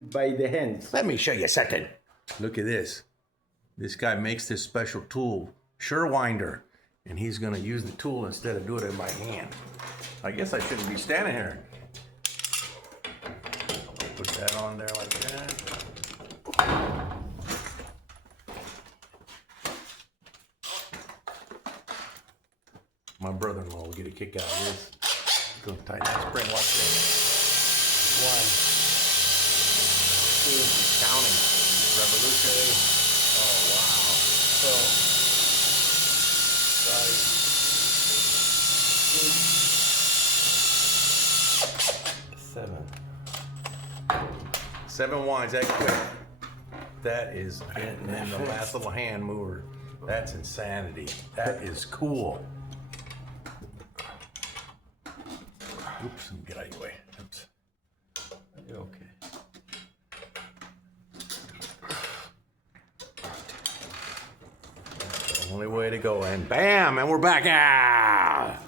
by the hands. Let me show you a second. Look at this. This guy makes this special tool, surewinder, and he's gonna use the tool instead of do it in my hand. I guess I shouldn't be standing here. Put that on there like that. My brother-in-law will get a kick out of this. Go tighten that spring, watch this. 1, 2, counting. Revolutionary. Oh, wow. So, 5, 6, 7. 7 winds that quick. That is, and then the last little hand mover. That's insanity. That is cool. Oops, get out of your way. Oops. Okay. That's the only way to go. And bam, and we're back out.